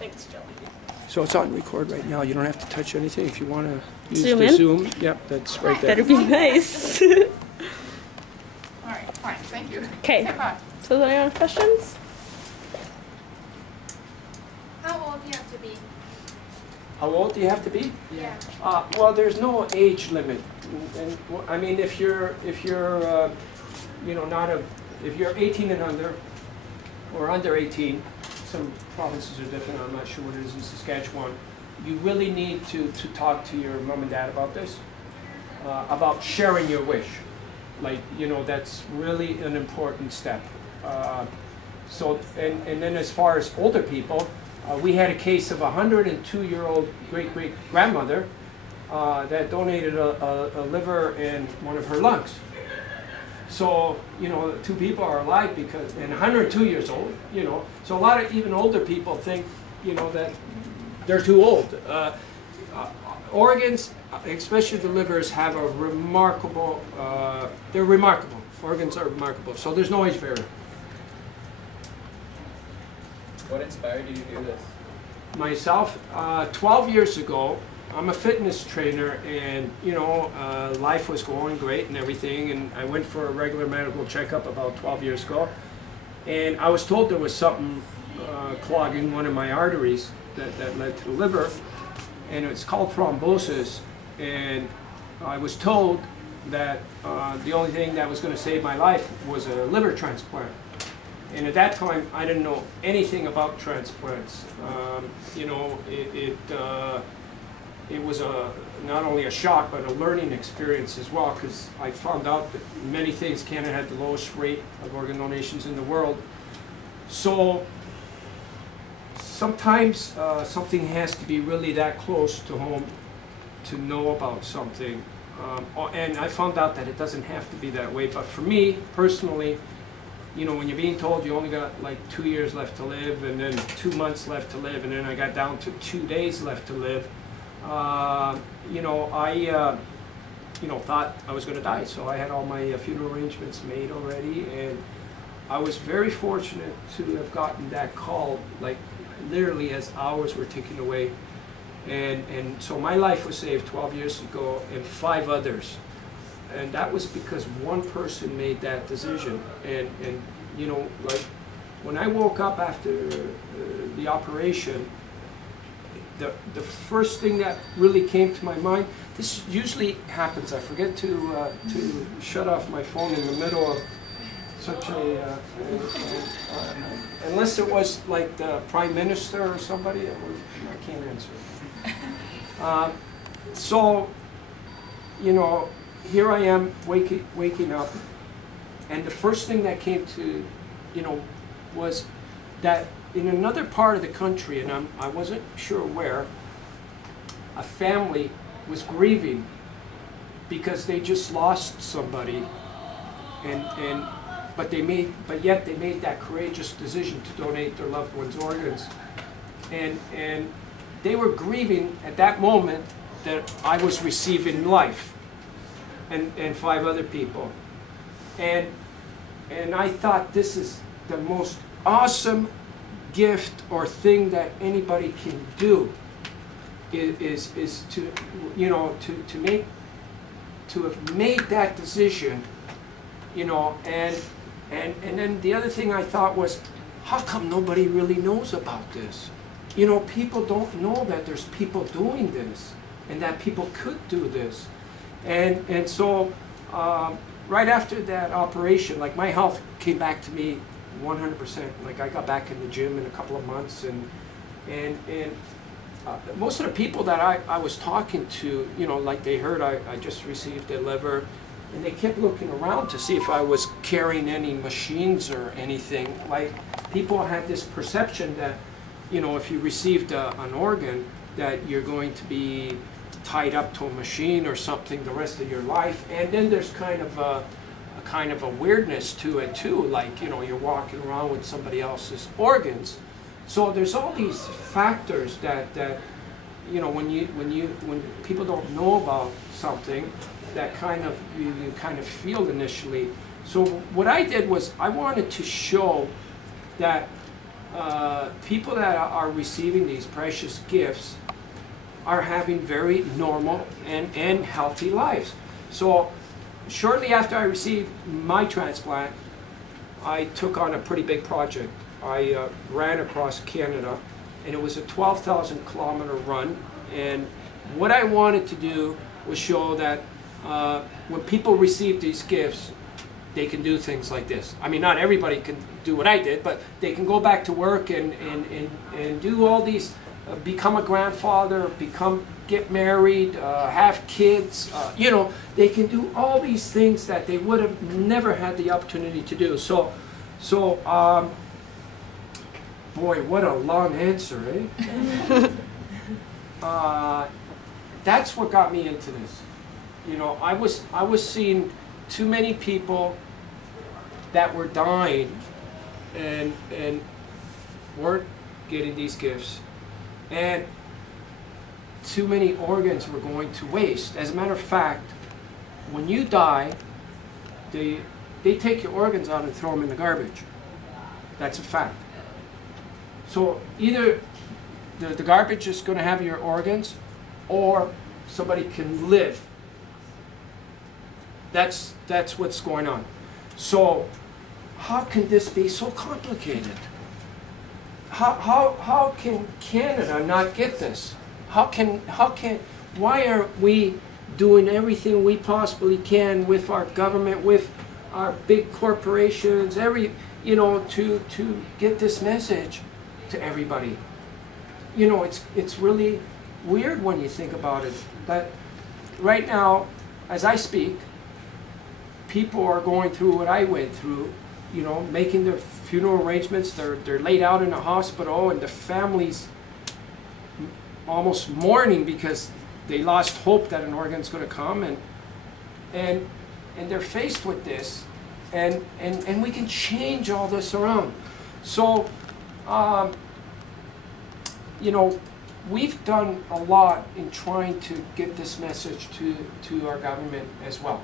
Thanks, Jill. So it's on record right now. You don't have to touch anything. If you want to use Zoom the in? Zoom, yep, that's right there. Better be nice. All right, fine, thank you. Okay. Bye. So, is there any other questions? How old do you have to be? How old do you have to be? Yeah. Well, there's no age limit. And I mean, if you're you know, if you're 18 and under, or under 18, some provinces are different. I'm not sure what it is in Saskatchewan. You really need to talk to your mom and dad about this, about sharing your wish. Like, you know, that's really an important step. And then as far as older people, we had a case of a 102-year-old great-great-grandmother that donated a liver and one of her lungs. So, you know, two people are alive because, and 102 years old, you know. So a lot of even older people think, you know, that they're too old. Organs, especially the livers, have a remarkable, they're remarkable. Organs are remarkable. So there's no age barrier. What inspired you to do this? Myself, 12 years ago, I'm a fitness trainer, and you know, life was going great and everything, and I went for a regular medical checkup about 12 years ago, and I was told there was something clogging one of my arteries that led to the liver, and it's called thrombosis, and I was told that the only thing that was going to save my life was a liver transplant. And at that time, I didn't know anything about transplants. You know, it was not only a shock, but a learning experience as well, because I found out that many things, Canada had the lowest rate of organ donations in the world. So sometimes something has to be really that close to home to know about something. And I found out that it doesn't have to be that way. But for me, personally, you know, when you're being told you only got like 2 years left to live, and then 2 months left to live, and then I got down to 2 days left to live, you know, I you know, thought I was going to die. So I had all my funeral arrangements made already, and I was very fortunate to have gotten that call, like literally as hours were ticking away. And so my life was saved 12 years ago, and 5 others. And that was because one person made that decision. And you know, like when I woke up after the operation, the first thing that really came to my mind, this usually happens, I forget to shut off my phone in the middle of such a, unless it was like the Prime Minister or somebody, I can't answer. So, you know, here I am waking up, and the first thing that came to, you know, was that in another part of the country, and I wasn't sure where, a family was grieving because they just lost somebody, but yet they made that courageous decision to donate their loved one's organs, and they were grieving at that moment that I was receiving life, and 5 other people, and I thought, this is the most awesome gift or thing that anybody can do, is to, you know, to have made that decision, you know. And then the other thing I thought was, how come nobody really knows about this? You know, people don't know that there's people doing this, and that people could do this. And so right after that operation, like, my health came back to me 100%. Like, I got back in the gym in a couple of months, and most of the people that I was talking to, you know, like, they heard I just received a liver, and they kept looking around to see if I was carrying any machines or anything. Like, people had this perception that, you know, if you received an organ, that you're going to be tied up to a machine or something the rest of your life. And then there's kind of a weirdness to it too, like, you know, you're walking around with somebody else's organs. So there's all these factors that you know, when people don't know about something, that kind of you kind of feel initially. So what I did was, I wanted to show that people that are receiving these precious gifts are having very normal and healthy lives. So shortly after I received my transplant, I took on a pretty big project. I ran across Canada, and it was a 12,000 kilometer run. And what I wanted to do was show that when people receive these gifts, they can do things like this. I mean, not everybody can do what I did, but they can go back to work and do all these, become a grandfather, get married, have kids, you know, they can do all these things that they would have never had the opportunity to do. So boy, what a long answer, eh? That's what got me into this. You know, I was seeing too many people that were dying and weren't getting these gifts, and too many organs were going to waste. As a matter of fact, when you die, they take your organs out and throw them in the garbage. That's a fact. So either the garbage is going to have your organs, or somebody can live. That's what's going on. So how can this be so complicated? How can Canada not get this? Why are we doing everything we possibly can with our government, with our big corporations, you know, to get this message to everybody? You know, it's really weird when you think about it, that right now, as I speak, people are going through what I went through, you know, making their funeral arrangements. They're laid out in a hospital, and the families almost mourning because they lost hope that an organ's going to come, and they're faced with this, and we can change all this around. So, you know, we've done a lot in trying to get this message to our government as well.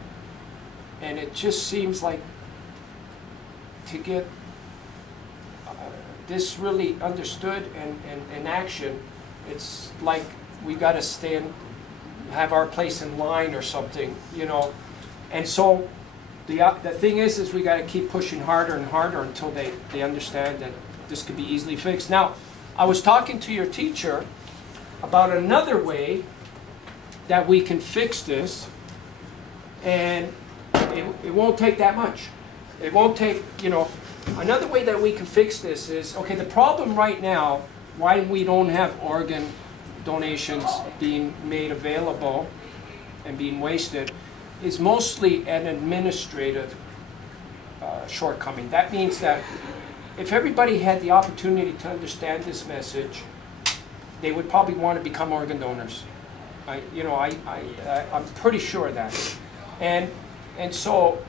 And it just seems like to get this really understood and in action, it's like we got to have our place in line or something, you know. And so the thing is we got to keep pushing harder and harder until they understand that this could be easily fixed. Now, I was talking to your teacher about another way that we can fix this, and it won't take that much. It won't take, you know, another way that we can fix this is, okay, the problem right now, why we don't have organ donations being made available and being wasted, is mostly an administrative shortcoming. That means that if everybody had the opportunity to understand this message, they would probably want to become organ donors. I'm pretty sure of that. And so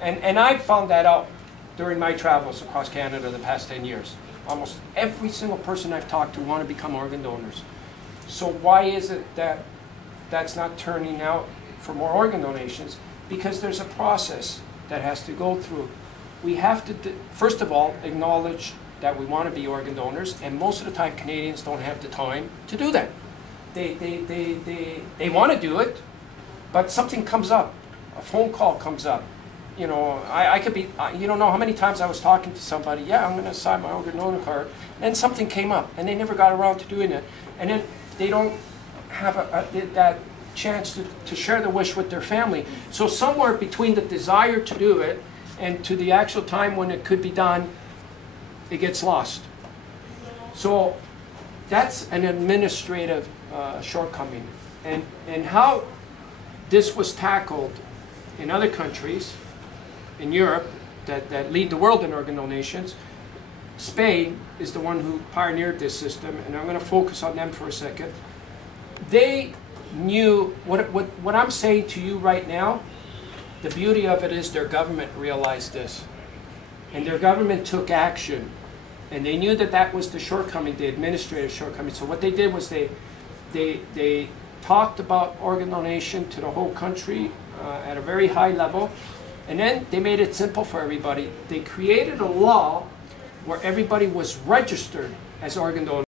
I found that out during my travels across Canada the past 10 years. Almost every single person I've talked to want to become organ donors. So why is it that that's not turning out for more organ donations? Because there's a process that has to go through. We have to, first of all, acknowledge that we want to be organ donors, and most of the time Canadians don't have the time to do that. They want to do it, but something comes up. A phone call comes up. You know, I could be, you don't know how many times I was talking to somebody, yeah, I'm going to sign my organ donor card, and then something came up, and they never got around to doing it. And then they don't have that chance to share the wish with their family. So somewhere between the desire to do it and to the actual time when it could be done, it gets lost. So that's an administrative shortcoming. And how this was tackled in other countries, in Europe, that lead the world in organ donations, Spain is the one who pioneered this system, and I'm going to focus on them for a second. They knew, what I'm saying to you right now, the beauty of it is their government realized this. And their government took action. And they knew that that was the shortcoming, the administrative shortcoming. So what they did was they talked about organ donation to the whole country at a very high level. And then they made it simple for everybody. They created a law where everybody was registered as organ donors.